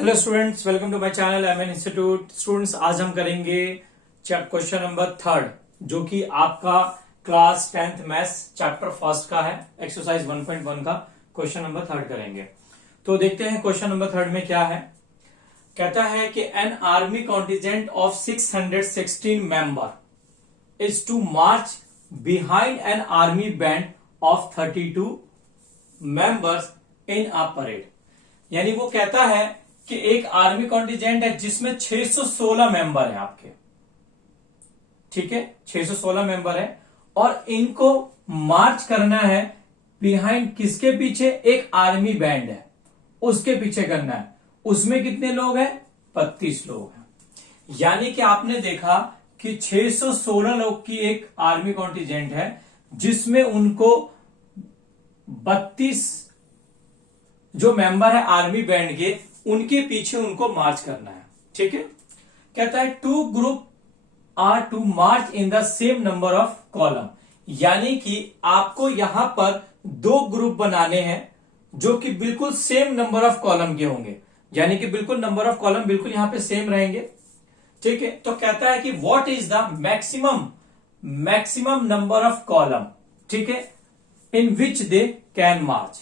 Hello students, welcome to my channel MN institute. Students, आज हम करेंगे क्वेश्चन नंबर 3 जो कि आपका class 10th maths chapter first का है। एक्सरसाइज 1.1 का क्वेश्चन नंबर 3 करेंगे। तो देखते हैं क्वेश्चन नंबर 3 में क्या है। कहता है कि an army contingent of 616 member is to march behind an army band of 32 members in a parade. यानी वो कहता है कि एक आर्मी कॉन्टिजेंट है जिसमें 616 मेंबर है आपके, ठीक है, 616 मेंबर है और इनको मार्च करना है बिहाइंड किसके पीछे? एक आर्मी बैंड है उसके पीछे करना है। उसमें कितने लोग हैं? 32 लोग हैं। यानी कि आपने देखा कि 616 लोग की एक आर्मी कॉन्टिजेंट है जिसमें उनको 32 जो मेंबर है आर्मी बैंड के, उनके पीछे उनको मार्च करना है, ठीक है। कहता है two group are to march in the same number of column. यानी कि आपको यहां पर दो ग्रुप बनाने हैं जो कि बिल्कुल सेम नंबर ऑफ कॉलम के होंगे, यानी कि बिल्कुल नंबर ऑफ कॉलम बिल्कुल यहां पे सेम रहेंगे, ठीक है। तो कहता है कि what is the maximum number of column, ठीक है, इन विच दे कैन मार्च।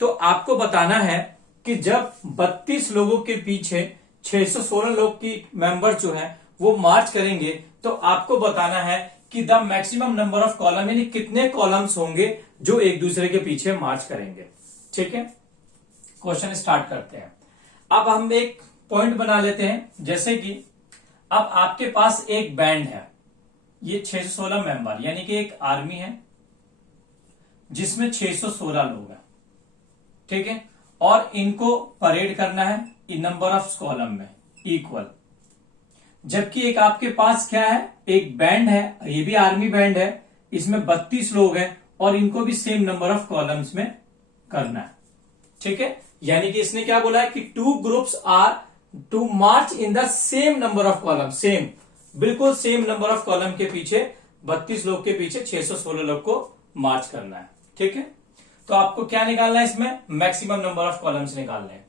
तो आपको बताना है कि जब 32 लोगों के पीछे 616 लोग की मेंबर जो है वो मार्च करेंगे, तो आपको बताना है कि the maximum number of column, यानी कितने कॉलम्स होंगे जो एक दूसरे के पीछे मार्च करेंगे, ठीक है। क्वेश्चन स्टार्ट करते हैं। अब हम एक पॉइंट बना लेते हैं, जैसे कि अब आपके पास एक बैंड है, ये 616 मेंबर, यानी कि एक आर्मी है जिसमें 616 लोग हैं, ठीक है, और इनको परेड करना है इन नंबर ऑफ कॉलम में इक्वल। जबकि एक आपके पास क्या है? एक बैंड है, ये भी आर्मी बैंड है, इसमें 32 लोग हैं और इनको भी सेम नंबर ऑफ कॉलम्स में करना है, ठीक है। यानी कि इसने क्या बोला है कि two groups are to march in the same number of column, same, बिल्कुल सेम नंबर ऑफ कॉलम के पीछे 32 लोग के पीछे 616 लोग को मार्च करना है, ठीक है। तो आपको क्या निकालना है? इसमें मैक्सिमम नंबर ऑफ कॉलम्स निकालने हैं।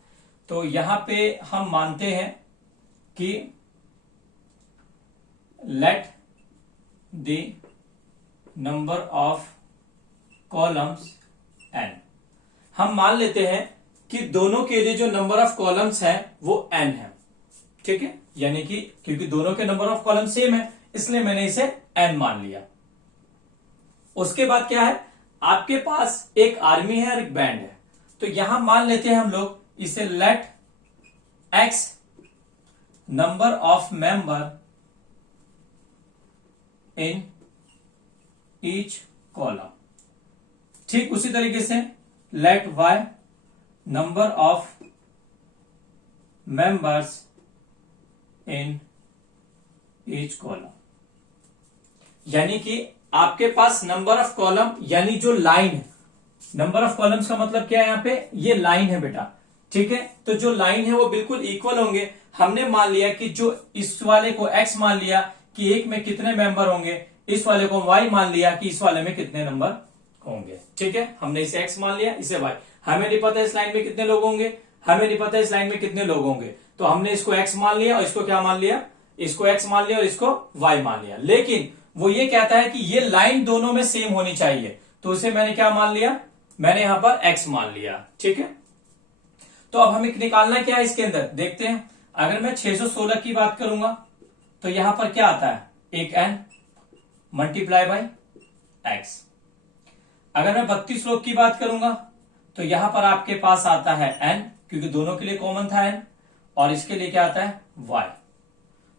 तो यहां पे हम मानते हैं कि let the number of columns n, हम मान लेते हैं कि दोनों के लिए जो नंबर ऑफ कॉलम्स है वो n है, ठीक है। यानी कि क्योंकि दोनों के नंबर ऑफ कॉलम सेम है इसलिए मैंने इसे n मान लिया। उसके बाद क्या है? आपके पास एक आर्मी है और एक बैंड है, तो यहां मान लेते हैं हम लोग इसे let x number of member in each column. ठीक उसी तरीके से let y number of members in each column. यानी कि आपके पास नंबर ऑफ कॉलम, यानी जो लाइन है, नंबर ऑफ कॉलम्स का मतलब क्या है? यहां पे ये लाइन है बेटा, ठीक है। तो जो लाइन है वो बिल्कुल इक्वल होंगे। हमने मान लिया कि जो इस वाले को x मान लिया कि एक में कितने मेंबर होंगे, इस वाले को y मान लिया कि इस वाले में कितने नंबर होंगे, ठीक है। हमने इसे x मान लिया, इसे y। हमें नहीं पता इस लाइन में कितने लोग होंगे, हमें नहीं पता इस लाइन में कितने लोग होंगे, तो हमने इसको x मान लिया और इसको क्या मान लिया? इसको x मान लिया और इसको y मान लिया। लेकिन वो ये कहता है कि ये लाइन दोनों में सेम होनी चाहिए, तो उसे मैंने क्या मान लिया? मैंने यहां पर x मान लिया, ठीक है। तो अब हमें निकालना क्या है इसके अंदर? देखते हैं। अगर मैं 616 की बात करूंगा तो यहां पर क्या आता है? एक n मल्टीप्लाई बाई x। अगर मैं 32 लोग की बात करूंगा तो यहां पर आपके पास आता है n, क्योंकि दोनों के लिए कॉमन था n, और इसके लिए क्या आता है? y।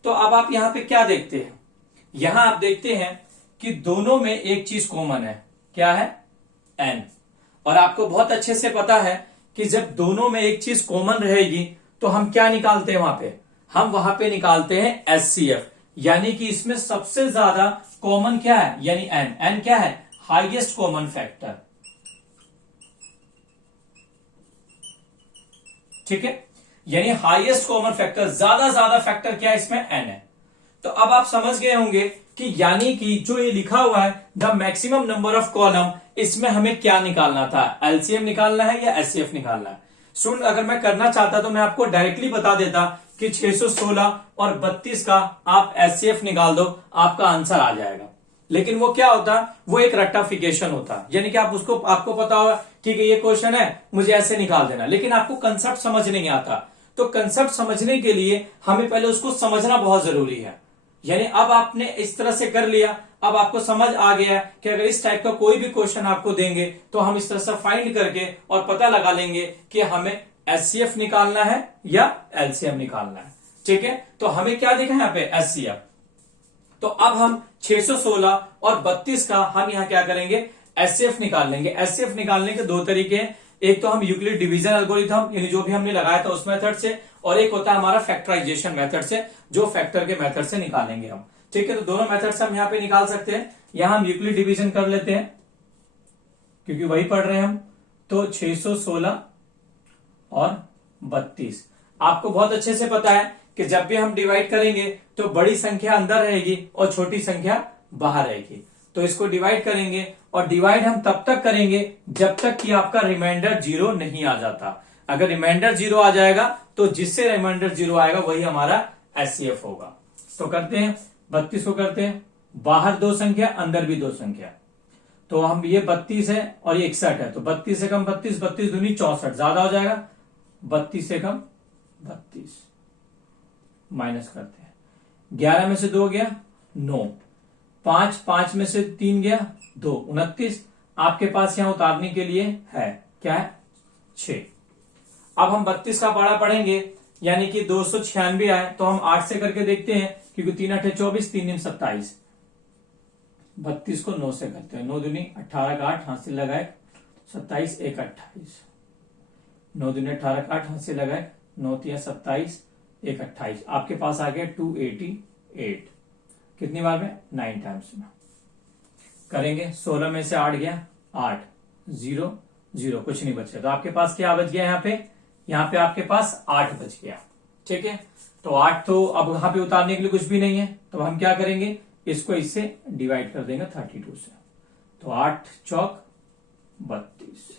तो अब आप यहां पे क्या देखते हैं? यहां आप देखते हैं कि दोनों में एक चीज कॉमन है, क्या है? n। और आपको बहुत अच्छे से पता है कि जब दोनों में एक चीज कॉमन रहेगी तो हम क्या निकालते हैं वहां पे? हम वहां पे निकालते हैं HCF, यानी कि इसमें सबसे ज्यादा कॉमन क्या है? यानी n। n क्या है? हाईएस्ट कॉमन फैक्टर, ठीक है। यानी हाईएस्ट कॉमन फैक्टर, ज्यादा फैक्टर क्या है इसमें? n है। तो अब आप समझ गए होंगे कि यानी कि जो ये लिखा हुआ है the maximum number of column, इसमें हमें क्या निकालना था? एलसीएम निकालना है या एचसीएफ निकालना है? स्टूडेंट अगर मैं करना चाहता तो मैं आपको डायरेक्टली बता देता कि 616 और 32 का आप एचसीएफ निकाल दो, आपका आंसर आ जाएगा। लेकिन वो क्या होता, वो एक रेक्टिफिकेशन होता, यानी कि आप उसको, आपको पता होगा कि ये क्वेश्चन है मुझे ऐसे निकाल देना, लेकिन आपको कंसेप्ट समझ नहीं आता। तो कंसेप्ट समझने के लिए हमें पहले उसको समझना बहुत जरूरी है। यानी अब आपने इस तरह से कर लिया, अब आपको समझ आ गया कि अगर इस टाइप का कोई भी क्वेश्चन आपको देंगे तो हम इस तरह से फाइंड करके और पता लगा लेंगे कि हमें एचसीएफ निकालना है या एलसीएम निकालना है। ठीक है, तो हमें क्या देखा यहाँ पे, एचसीएफ। तो अब हम 616 और 32 का हम यहां क्या करेंगे, एचसीएफ निकाल लेंगे। एचसीएफ निकालने के दो तरीके हैं, एक तो हम यूक्लिड डिवीजन एल्गोरिथम यानी जो भी हमने लगाया था उस मेथड से, और एक होता है हमारा फैक्टराइजेशन मेथड से, जो फैक्टर के मेथड से निकालेंगे हम। ठीक है, तो दोनों मेथड से हम यहां पे निकाल सकते हैं। यहां हम यूक्लिड डिवीजन कर लेते हैं क्योंकि वही पढ़ रहे हैं हम। तो 616 और 32, आपको बहुत अच्छे से पता है कि जब भी हम डिवाइड करेंगे तो बड़ी संख्या अंदर रहेगी और छोटी संख्या बाहर रहेगी। तो इसको डिवाइड करेंगे, और डिवाइड हम तब तक करेंगे जब तक कि आपका रिमाइंडर 0 नहीं आ जाता। अगर रिमाइंडर 0 आ जाएगा तो जिससे रिमाइंडर 0 आएगा वही हमारा एचसीएफ होगा। तो करते हैं, 32 को करते हैं, बाहर 2 संख्या, अंदर भी 2 संख्या। तो हम ये 32 है और ये 61 है, तो 32 से कम 32, 32 दूनी 64, ज्यादा हो जाएगा, 32 से कम 32 माइनस करते हैं। 11 में से 2 गया 9, 5 में से 3 गया 2, 29। आपके पास यहां उतारने के लिए है क्या है, 6। अब हम 32 का पारा पढ़ेंगे, यानी कि 296 आए तो हम 8 से करके देखते हैं, क्योंकि 3 8 24, 3 9 27। 32 को 9 से करते हैं, 9 दूनी 18 का 8, हाथ से लगाए 27, 1 28, 9 दूनी 18 का 8, हाथ से लगाए 9 3 27, 1 28। आपके पास आ गया 288। कितनी बार में, 9 टाइम्स में करेंगे। 16 में से 8 गया 8, 0 0, कुछ नहीं बचा। तो आपके पास क्या बच गया, यहाँ पे आपके पास 8 बच गया। ठीक है, तो 8 तो अब यहां पे उतारने के लिए कुछ भी नहीं है, तो हम क्या करेंगे, इसको इससे डिवाइड कर देंगे 32 से। तो 8 चौक 32।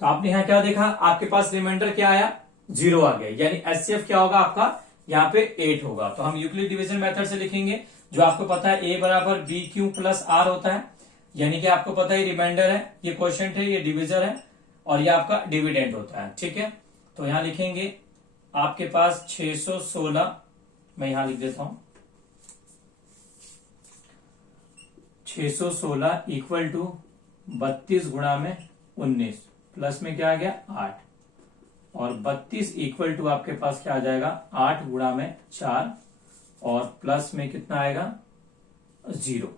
तो आपने यहां क्या देखा, आपके पास रिमाइंडर क्या आया, 0 आ गया, यानी एचसीएफ क्या होगा आपका, यहाँ पे 8 होगा। तो हम यूक्लिड डिवीजन मेथड से लिखेंगे, जो आपको पता है a बराबर बी क्यू प्लस आर होता है, यानी कि आपको पता है रिमाइंडर है, ये क्वोशिएंट है, ये डिविजर है, और ये आपका डिविडेंड होता है। ठीक है, तो यहां लिखेंगे आपके पास 616, मैं यहां लिख देता हूं 616 इक्वल टू 32 गुणा में 19, प्लस में क्या आ गया 8, और 32 इक्वल टू आपके पास क्या आ जाएगा, 8 गुणा में 4, और प्लस में कितना आएगा 0।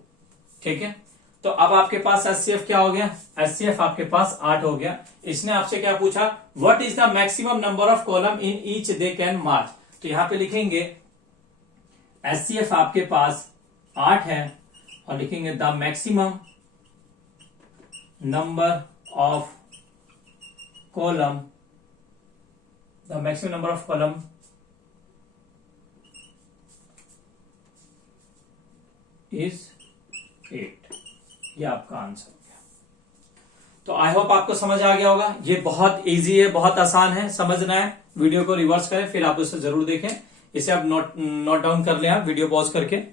ठीक है, तो अब आपके पास एचसीएफ क्या हो गया, एचसीएफ आपके पास 8 हो गया। इसने आपसे क्या पूछा, what is the maximum number of column in each they can march. तो यहां पे लिखेंगे एचसीएफ आपके पास 8 है, और लिखेंगे the maximum number of column, the maximum number of column is 8। ये आपका आंसर हो गया। तो आई होप आपको समझ आ गया होगा। ये बहुत इजी है, बहुत आसान है, समझना है। वीडियो को रिवर्स करें, फिर आप उसे जरूर देखें। इसे आप नोट डाउन कर लें, आप वीडियो पॉज करके।